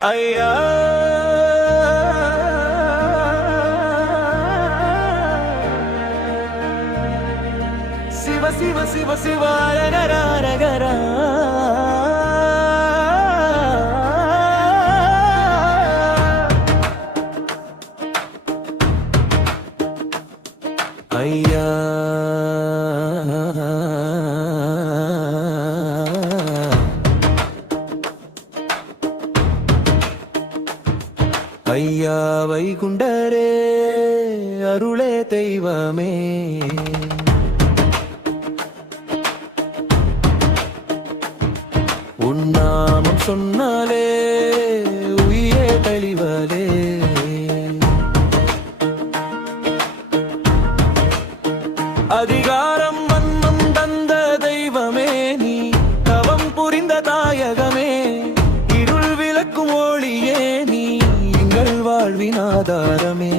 ஐயா சிவ சிவ சிவ சிவாரகரகரா ஐயா ஐயா வைகுண்டரே அருளே தெய்வமே உன்னாமம் சொன்னாலே உயிரே தெளிவலே அதிகாரம் மன்னம் தந்த தெய்வமே நீ தவம் புரிந்த தாயகமே இருள் விளக்கும் ஒளியே நீ எங்கள் வாழ்வின் ஆதாரமே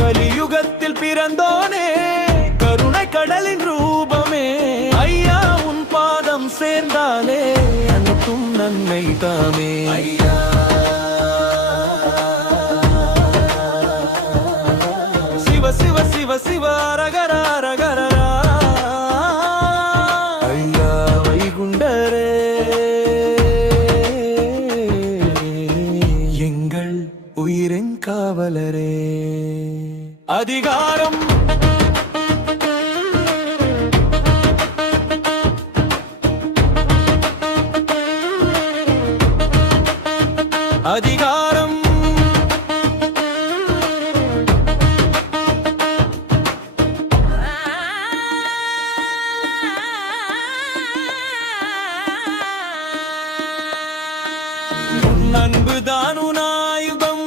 கலியுகத்தில் பிறந்தோனே கருணை கடலின் ரூபமே ஐயா உன் பாதம் சேர்ந்தாலே அனைத்தும் நன்மை தாமே ஐயா சிவ சிவ சிவ சிவ ரகரா ரகரா ஐயா வைகுண்டரே எங்கள் உயிரின் காவலரே அதிகாரம் அதிகாரம் அன்புதானு ஆயுதம்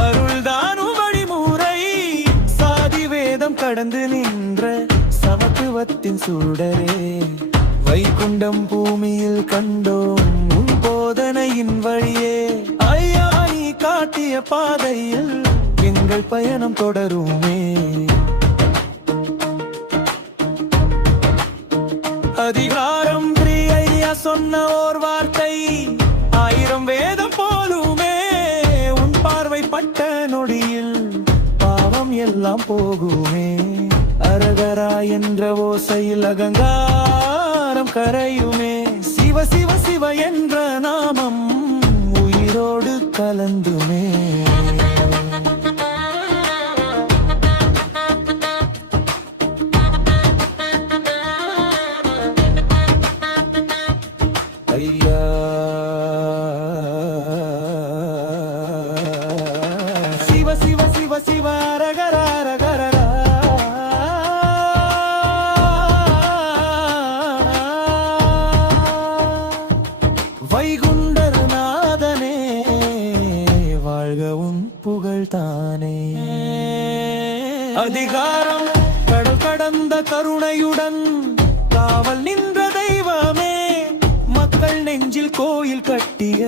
அருள்தானு வழிமுறை சாதி வேதம் கடந்து நின்ற சமத்துவத்தின் சூடரே வைகுண்டம் பூமியில் கண்டோம் உன் போதனையின் வழியே ஐயா நீ காட்டிய பாதையில் எங்கள் பயணம் தொடருமே அதிகாரம் ஐயா சொன்ன ஓர் வார்த்தை ஆயிரம் வேதம் போலுமே உன் பார்வை பட்ட நொடியில் பாவம் எல்லாம் போகுமே அரகரா என்ற ஓசையில் அகங்காரம் கரையுமே சிவ சிவ சிவ என்ற நாமம் உயிரோடு கலந்துமே ஐயா சிவ சிவ சிவ சிவ ரகரா ரகரா வைகுண்டர் நாதனே வாழ்கவும் புகழ்தானே அதிகாரம் கடல் கடந்த கருணையுடன் காவல் நின்ற தெய்வமே மக்கள் நெஞ்சில் கோயில் கட்டிய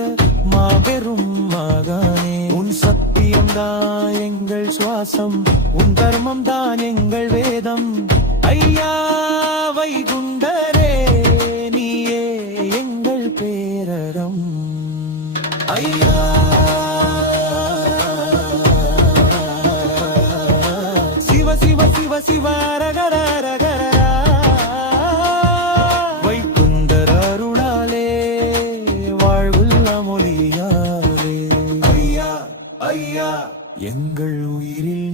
மாபெரும் மகானே உன் சத்தியம்தான் எங்கள் சுவாசம் உன் தர்மம் தான் எங்கள் வேதம் ஐயா வைகுண்டரே நீயே எங்கள் பேரறம் ஐயா சிவ சிவ சிவ சிவ ரகர ரகர வைகுண்டர் அருளாலே வாழ்வுள்ள மொழியாலே ஐயா ஐயா எங்கள் உயிரில்